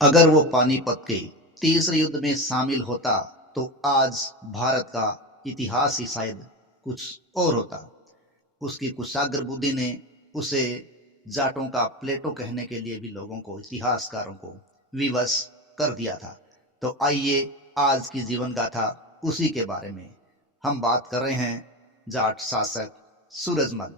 अगर वो पानीपत के तीसरे युद्ध में शामिल होता तो आज भारत का इतिहास ही शायद कुछ और होता। उसकी कुशाग्र बुद्धि ने उसे जाटों का प्लेटो कहने के लिए भी लोगों को, इतिहासकारों को विवश कर दिया था। तो आइए आज की जीवन गाथा उसी के बारे में हम बात कर रहे हैं। जाट शासक सूरजमल।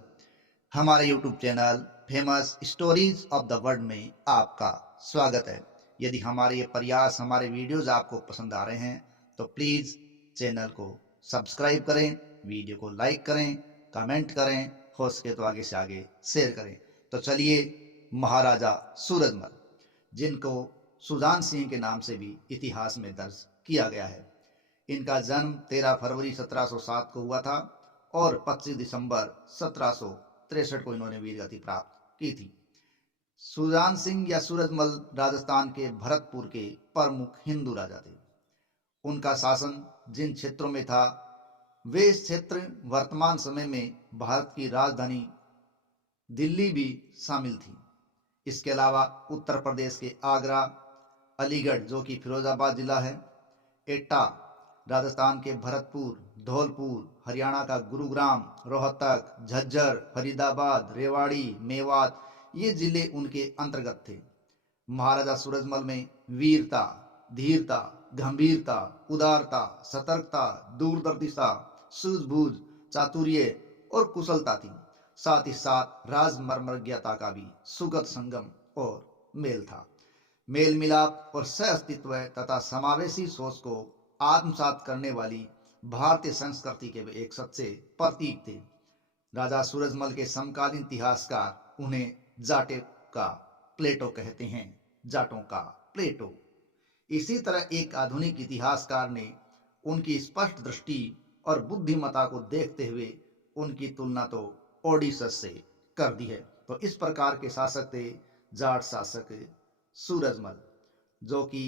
हमारे YouTube channel famous stories of the world में आपका स्वागत है। यदि हमारे ये प्रयास, हमारे वीडियोज आपको पसंद आ रहे हैं तो प्लीज़ चैनल को सब्सक्राइब करें, वीडियो को लाइक करें, कमेंट करें, हो सके तो आगे से आगे शेयर करें। तो चलिए, महाराजा सूरजमल, जिनको सुजान सिंह के नाम से भी इतिहास में दर्ज किया गया है। इनका जन्म 13 फरवरी 1707 को हुआ था और 25 दिसंबर 1763 को इन्होंने वीरगति प्राप्त की थी। सुजान सिंह या सूरजमल राजस्थान के भरतपुर के प्रमुख हिंदू राजा थे। उनका शासन जिन क्षेत्रों में था वे क्षेत्र वर्तमान समय में भारत की राजधानी दिल्ली भी शामिल थी। इसके अलावा उत्तर प्रदेश के आगरा, अलीगढ़ जो कि फिरोजाबाद जिला है, एटा राजस्थान के भरतपुर, धौलपुर हरियाणा का गुरुग्राम, रोहतक, झज्जर, फरीदाबाद, रेवाड़ी, मेवात, ये जिले उनके अंतर्गत थे। महाराजा सूरजमल में वीरता, धीरता, गंभीरता, उदारता, सतर्कता, दूरदर्शिता, सूझबूझ, चातुर्य और कुशलता थी। साथ ही साथ राजमर्मज्ञता का भी सुगत संगम और मेल था। मेल मिलाप और सह अस्तित्व तथा समावेशी सोच को आत्मसात करने वाली भारतीय संस्कृति के वे एक सच्चे प्रतीक थे। राजा सूरजमल के समकालीन इतिहासकार उन्हें जाटे का प्लेटो कहते हैं। जाटों का प्लेटो। इसी तरह एक आधुनिक इतिहासकार ने उनकी स्पष्ट दृष्टि और बुद्धिमत्ता को देखते हुए उनकी तुलना तो ओडिसस से कर दी है। तो इस प्रकार के शासक थे जाट शासक सूरजमल, जो कि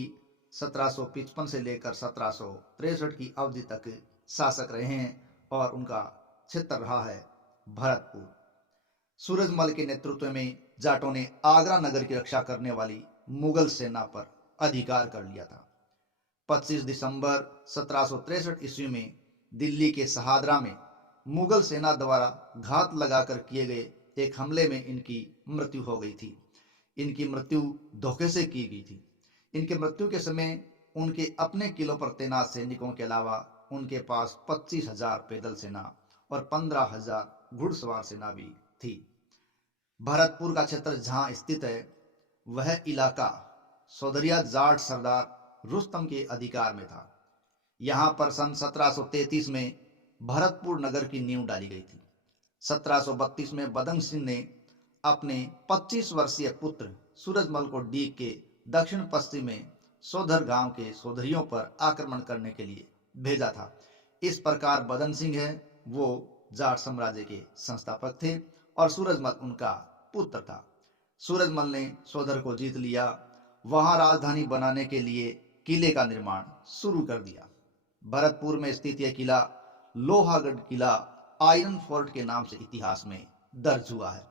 1755 से लेकर 1763 की अवधि तक शासक रहे हैं और उनका क्षेत्र रहा है भरतपुर। सूरजमल के नेतृत्व में जाटों ने आगरा नगर की रक्षा करने वाली मुगल सेना पर अधिकार कर लिया था। 25 दिसंबर 1763 ईस्वी में दिल्ली के शहादरा में मुगल सेना द्वारा घात लगाकर किए गए एक हमले में इनकी मृत्यु हो गई थी। इनकी मृत्यु धोखे से की गई थी। इनके मृत्यु के समय उनके अपने किलों पर तैनात सैनिकों के अलावा उनके पास 25,000 पैदल सेना और 15,000 घुड़सवार सेना भी थी। भरतपुर का क्षेत्र जहां स्थित है वह इलाका सौदरिया जाट सरदार रुस्तम के अधिकार में था। यहाँ पर सन 1733 में भरतपुर नगर की नींव डाली गई थी। 1732 में बदन सिंह ने अपने 25 वर्षीय पुत्र सूरजमल को डीग के दक्षिण पश्चिम में सोधर गांव के सोधरियों पर आक्रमण करने के लिए भेजा था। इस प्रकार बदन सिंह है वो जाट साम्राज्य के संस्थापक थे और सूरजमल उनका पुत्र था। सूरजमल ने सोधर को जीत लिया। वहां राजधानी बनाने के लिए किले का निर्माण शुरू कर दिया। भरतपुर में स्थित यह किला लोहागढ़ किला आयरन फोर्ट के नाम से इतिहास में दर्ज हुआ है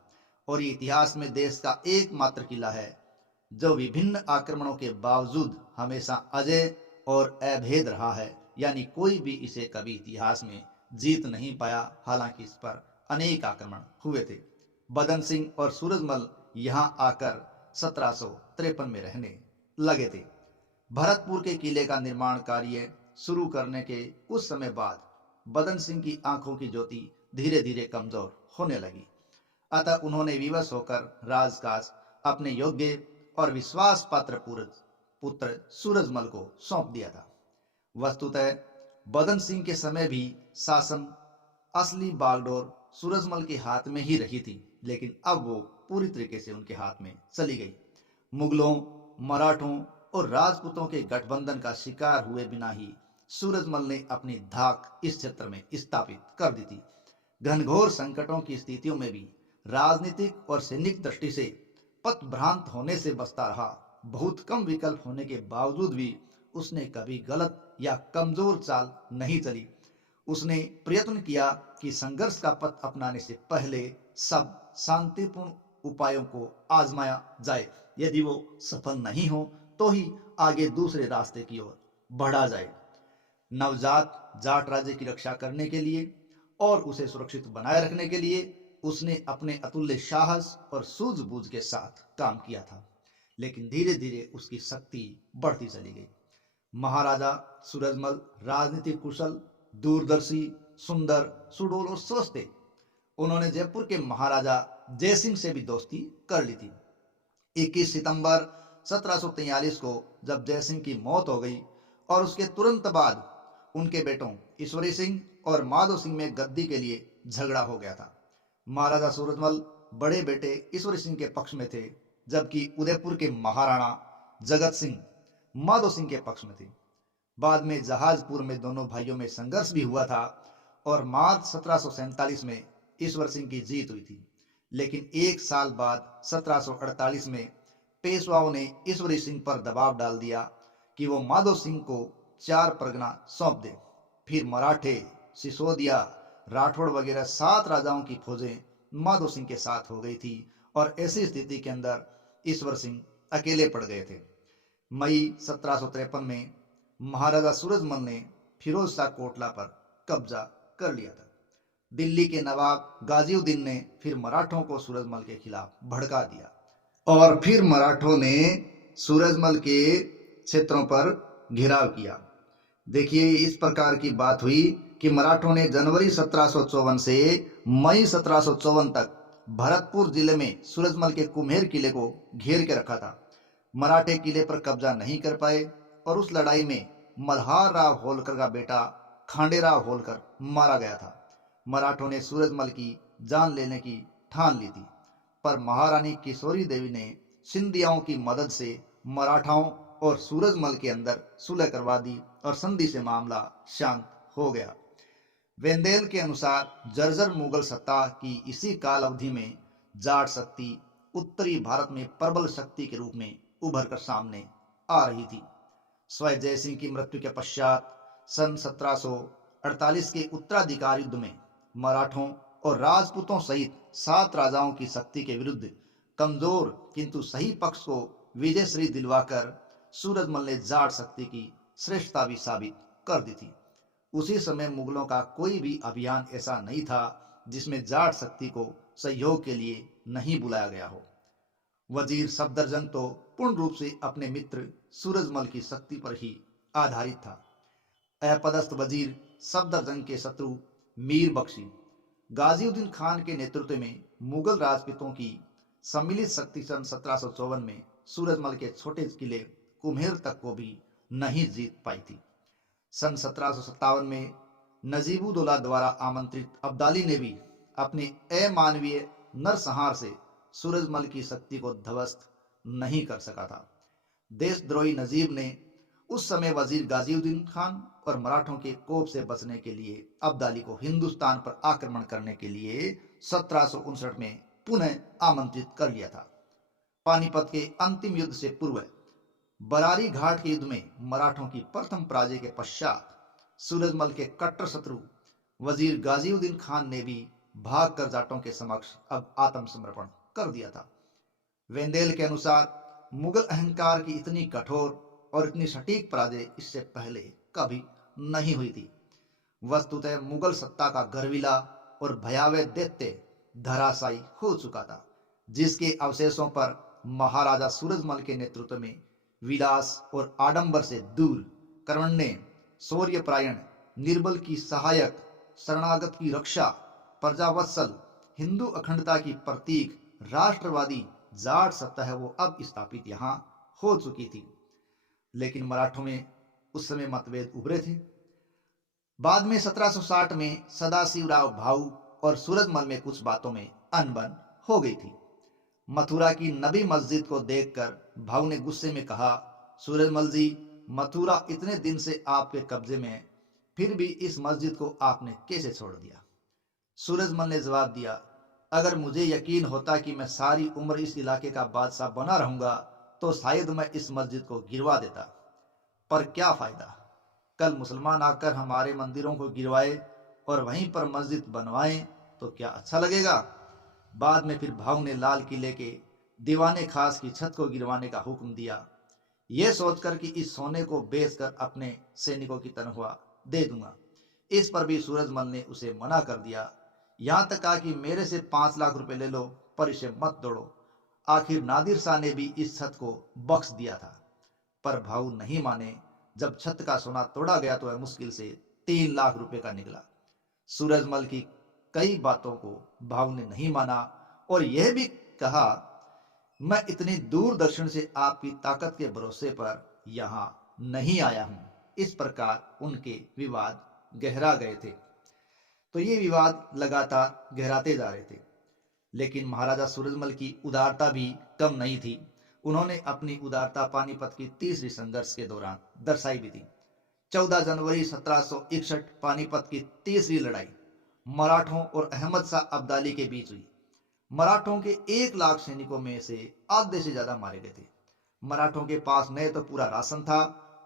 और ये इतिहास में देश का एकमात्र किला है जो विभिन्न आक्रमणों के बावजूद हमेशा अजय और अभेद रहा है। यानी कोई भी इसे कभी इतिहास में जीत नहीं पाया, हालांकि इस पर अनेक आक्रमण हुए थे। बदन सिंह और सूरजमल यहां आकर 1753 में रहने लगे थे। भरतपुर के किले का निर्माण कार्य शुरू करने के कुछ समय बाद बदन सिंह की आंखों की ज्योति धीरे धीरे कमजोर होने लगी। अतः उन्होंने विवश होकर राजकाज अपने योग्य और विश्वास पात्र पुत्र सूरजमल को सौंप दिया था। वस्तुतः बदन सिंह के समय भी शासन असली बागडोर सूरजमल के हाथ में ही रही थी, लेकिन अब वो पूरी तरीके से उनके हाथ में चली गई। मुगलों, मराठों और राजपूतों के गठबंधन का शिकार हुए बिना ही सूरजमल ने अपनी धाक इस क्षेत्र में स्थापित कर दी थी। घनघोर संकटों की स्थितियों में भी राजनीतिक और सैनिक दृष्टि से पथभ्रांत होने से बचता रहा। बहुत कम विकल्प होने के बावजूद भी उसने कभी गलत या कमजोर चाल नहीं चली। उसने प्रयत्न किया कि संघर्ष का पथ अपनाने से पहले सब शांतिपूर्ण उपायों को आजमाया जाए। यदि वो सफल नहीं हो तो ही आगे दूसरे रास्ते की ओर बढ़ा जाए। नवजात जाट राज्य की रक्षा करने के लिए और उसे सुरक्षित बनाए रखने के लिए उसने अपने अतुल्य साहस और सूझबूझ के साथ काम किया था। लेकिन धीरे धीरे उसकी शक्ति बढ़ती चली गई। महाराजा सूरजमल राजनीतिक कुशल, दूरदर्शी, सुंदर, सुडौल और स्वस्थ थे। उन्होंने जयपुर के महाराजा जयसिंह से भी दोस्ती कर ली थी। 21 सितंबर 1743 को जब जयसिंह की मौत हो गई और उसके तुरंत बाद उनके बेटों ईश्वरी सिंह और माधो सिंह में गद्दी के लिए झगड़ा हो गया था। महाराजा सूरजमल बड़े बेटे ईश्वरी सिंह के पक्ष में थे, जबकि उदयपुर के महाराणा जगत सिंह माधो सिंह के पक्ष में थे। बाद में जहाजपुर में दोनों भाइयों में संघर्ष भी हुआ था और मार्च 1747 में ईश्वर सिंह की जीत हुई थी। लेकिन एक साल बाद 1748 में पेशवाओं ने ईश्वरी सिंह पर दबाव डाल दिया कि वो माधो सिंह को 4 परगना सौंप दे। फिर मराठे, सिसोदिया, राठौड़ वगैरह 7 राजाओं की फौजें माधो सिंह के साथ हो गई थी और ऐसी स्थिति के अंदर ईश्वर सिंह अकेले पड़ गए थे। मई 1753 में महाराजा सूरजमल ने फिरोज शाह कोटला पर कब्जा कर लिया था। दिल्ली के नवाब गाजिउद्दीन ने फिर मराठों को सूरजमल के खिलाफ भड़का दिया और फिर मराठों ने सूरजमल के क्षेत्रों पर घेराव किया। देखिए, इस प्रकार की बात हुई कि मराठों ने जनवरी 1754 से मई 1754 तक भरतपुर जिले में सूरजमल के कुम्हेर किले को घेर के रखा था। मराठे किले पर कब्जा नहीं कर पाए और उस लड़ाई में मल्हार राव होलकर का बेटा खांडेराव होलकर मारा गया था। मराठों ने सूरजमल की जान लेने की ठान ली थी, पर महारानी किशोरी देवी ने सिंधियाओं की मदद से मराठाओं और सूरजमल के अंदर सुलह करवा दी और संधि से मामला शांत हो गया। वेंदेल के अनुसार जर्जर मुगल सत्ता की इसी काल अवधि में जाट शक्ति उत्तरी भारत में प्रबल शक्ति के रूप में उभर कर सामने आ रही थी। स्वयं जयसिंह की मृत्यु के पश्चात सन 1748 के उत्तराधिकार युद्ध में मराठों और राजपूतों सहित 7 राजाओं की शक्ति के विरुद्ध कमजोर किंतु सही पक्ष को विजयश्री दिलवाकर सूरजमल ने जाट शक्ति की श्रेष्ठता भी साबित कर दी थी। उसी समय मुगलों का कोई भी अभियान ऐसा नहीं था जिसमें जाट शक्ति को सहयोग के लिए नहीं बुलाया गया हो। वजीर सफदरजंग तो पूर्ण रूप से अपने मित्र सूरजमल की शक्ति पर ही आधारित था। अपदस्थ वजीर सफदरजंग के शत्रु मीर बख्शी गाजिउद्दीन खान के नेतृत्व में मुगल राजपूतों की सम्मिलित शक्ति सन 1754 में सूरजमल के छोटे किले कुम्हेर तक को भी नहीं जीत पाई थी। सन 1757 में नजीबुद्दौला द्वारा आमंत्रित अब्दाली ने भी अपने अमानवीय नरसंहार से सूरजमल की शक्ति को ध्वस्त नहीं कर सका था। देशद्रोही नजीब ने उस समय वजीर गाजिउद्दीन खान और मराठों के कोप से बचने के लिए अब्दाली को हिंदुस्तान पर आक्रमण करने के लिए 1759 में पुनः आमंत्रित कर लिया था। पानीपत के अंतिम युद्ध से पूर्व बरारी घाट के युद्ध में मराठों की प्रथम पराजय के पश्चात सूरजमल के कट्टर शत्रु वजीर गाजिउद्दीन खान ने भी भागकर जाटों के समक्ष अब आत्मसमर्पण कर दिया था। वेंदेल के अनुसार मुगल अहंकार की इतनी कठोर और इतनी सटीक पराजय इससे पहले कभी नहीं हुई थी। वस्तुतः मुगल सत्ता का गर्विला और भयावह दैत्य धराशायी हो चुका था, जिसके अवशेषों पर महाराजा सूरजमल के नेतृत्व में विलास और आडंबर से दूर कर्मण्य, शौर्यपरायण, निर्बल की सहायक, शरणागत की रक्षा, प्रजावत्सल, हिंदू अखंडता की प्रतीक राष्ट्रवादी जाट सत्ता है वो अब स्थापित यहाँ हो चुकी थी। लेकिन मराठों में उस समय मतभेद उभरे थे। बाद में 1760 में सदाशिवराव भाऊ और सूरजमल में कुछ बातों में अनबन हो गई थी। मथुरा की नबी मस्जिद को देखकर भाऊ ने गुस्से में कहा, सूरजमल जी, मथुरा इतने दिन से आपके कब्जे में है, फिर भी इस मस्जिद को आपने कैसे छोड़ दिया? सूरजमल ने जवाब दिया, अगर मुझे यकीन होता कि मैं सारी उम्र इस इलाके का बादशाह बना रहूंगा तो शायद मैं इस मस्जिद को गिरवा देता, पर क्या फायदा? कल मुसलमान आकर हमारे मंदिरों को गिरवाए और वहीं पर मस्जिद बनवाएं तो क्या अच्छा लगेगा? बाद में फिर भाऊ ने लाल किले के दीवाने खास की छत को गिरवाने का हुक्म दिया। यह सोचकर कि इस सोने को बेचकर अपने सैनिकों की तनख्वाह दे दूंगा। इस पर भी सूरजमल ने उसे मना कर दिया। यहां तक कहा कि मेरे से 5 लाख रुपए ले लो पर इसे मत तोड़ो। आखिर नादिर शाह ने भी इस छत को बख्श दिया था, पर भाऊ नहीं माने। जब छत का सोना तोड़ा गया तो वह मुश्किल से 3 लाख रुपए का निकला। सूरजमल की कई बातों को भाऊ ने नहीं माना और यह भी कहा, मैं इतनी दूर दक्षिण से आपकी ताकत के भरोसे पर यहां नहीं आया हूं। इस प्रकार उनके विवाद गहरा गए थे। तो ये विवाद लगातार गहराते जा रहे थे, लेकिन महाराजा सूरजमल की उदारता भी कम नहीं थी। उन्होंने अपनी उदारता पानीपत की तीसरी संघर्ष के दौरान दर्शाई भी थी। 14 जनवरी 1761 पानीपत की तीसरी लड़ाई मराठों और अहमद शाह अब्दाली के बीच हुई। मराठों के 1 लाख सैनिकों में से आधे से ज्यादा मारे गए थे। मराठों के पास न तो पूरा राशन था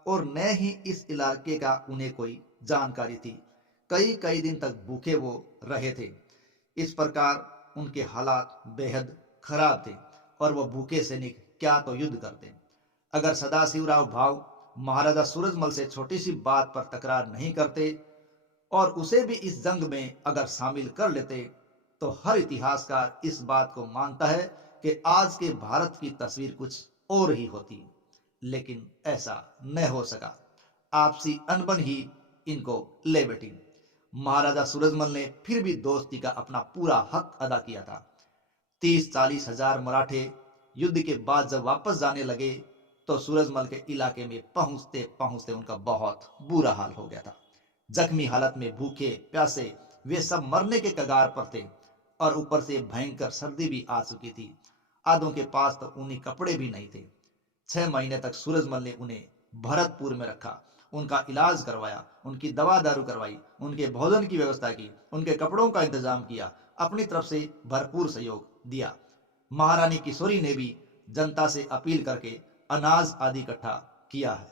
और न ही इस इलाके का उन्हें कोई जानकारी थी। कई कई दिन तक भूखे वो रहे थे। इस प्रकार उनके हालात बेहद खराब थे और वह भूखे सैनिक क्या तो युद्ध करते। अगर सदाशिवराव भाव महाराजा सूरजमल से छोटी सी बात पर तकरार नहीं करते और उसे भी इस जंग में अगर शामिल कर लेते, तो हर इतिहासकार इस बात को मानता है कि आज के भारत की तस्वीर कुछ और ही होती। लेकिन ऐसा न हो सका। आपसी अनबन ही इनको ले बैठी। महाराजा सूरजमल ने फिर भी दोस्ती का अपना पूरा हक अदा किया था। 30-40 हजार मराठे युद्ध के बाद जब वापस जाने लगे तो सूरजमल के इलाके में पहुंचते पहुंचते उनका बहुत बुरा हाल हो गया था। जख्मी हालत में भूखे प्यासे वे सब मरने के कगार पर थे और ऊपर से भयंकर सर्दी भी आ चुकी थी। आधों के पास तो ऊनी कपड़े भी नहीं थे। 6 महीने तक सूरजमल ने उन्हें भरतपुर में रखा, उनका इलाज करवाया, उनकी दवा दारू करवाई, उनके भोजन की व्यवस्था की, उनके कपड़ों का इंतजाम किया, अपनी तरफ से भरपूर सहयोग दिया। महारानी किशोरी ने भी जनता से अपील करके अनाज आदि इकट्ठा किया है।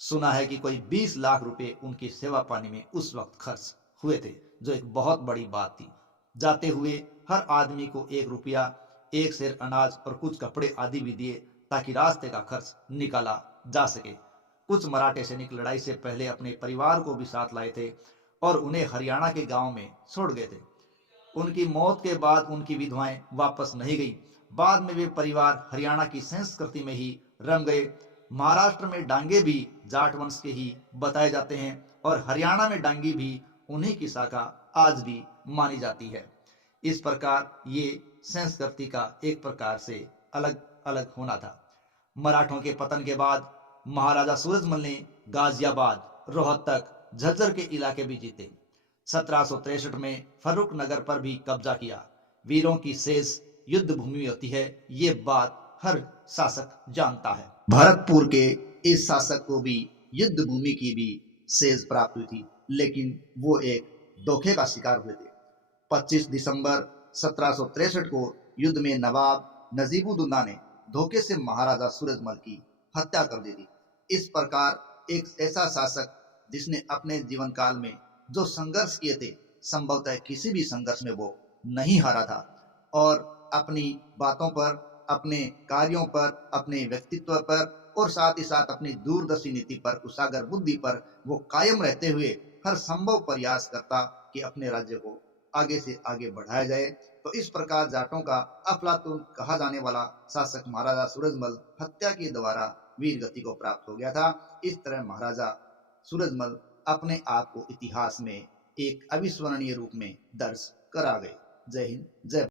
सुना है कि कोई 20 लाख रुपए उनकी सेवा पानी में उस वक्त खर्च हुए थे, जो एक बहुत बड़ी बात थी। जाते हुए हर आदमी को 1 रुपया, 1 सेर अनाज और कुछ कपड़े आदि भी दिए ताकि रास्ते का खर्च निकाला जा सके। कुछ मराठे सैनिक लड़ाई से पहले अपने परिवार को भी साथ लाए थे और उन्हें हरियाणा के गांव में छोड़ गए थे। उनकी मौत के बाद उनकी विधवाएं वापस नहीं गई। बाद में वे परिवार हरियाणा की संस्कृति में ही रंग गए। महाराष्ट्र में डांगे भी जाट वंश के ही बताए जाते हैं और हरियाणा में डांगी भी उन्हीं की शाखा आज भी मानी जाती है। इस प्रकार ये संस्कृति का एक प्रकार से अलग अलग होना था। मराठों के पतन के बाद महाराजा सूरजमल ने गाजियाबाद, रोहतक, झज्जर के इलाके भी जीते। 1763 में फर्रुख नगर पर भी कब्जा किया। वीरों की शेष युद्ध भूमि होती है, ये बात हर शासक जानता है। भरतपुर के इस शासक को भी युद्ध भूमि की भी सेज प्राप्त हुई थी, लेकिन वो एक धोखे का शिकार हुए थे। 25 दिसंबर 1763 को युद्ध में नवाब नजीबुद्दौला ने धोखे से महाराजा सूरजमल की हत्या कर दी थी। इस प्रकार एक ऐसा शासक जिसने अपने जीवन काल में जो संघर्ष किए थे, संभवतः किसी भी संघर्ष में वो नहीं हारा था और अपनी बातों पर, अपने कार्यों पर, अपने व्यक्तित्व पर और साथ ही साथ अपनी दूरदर्शी नीति पर, कुशागर बुद्धि पर वो कायम रहते हुए हर संभव प्रयास करता कि अपने राज्य को आगे से आगे बढ़ाया जाए। तो इस प्रकार जाटों का अफलातून कहा जाने वाला शासक महाराजा सूरजमल हत्या के द्वारा वीर गति को प्राप्त हो गया था। इस तरह महाराजा सूरजमल अपने आप को इतिहास में एक अविस्मरणीय रूप में दर्ज करा गए। जय हिंद, जय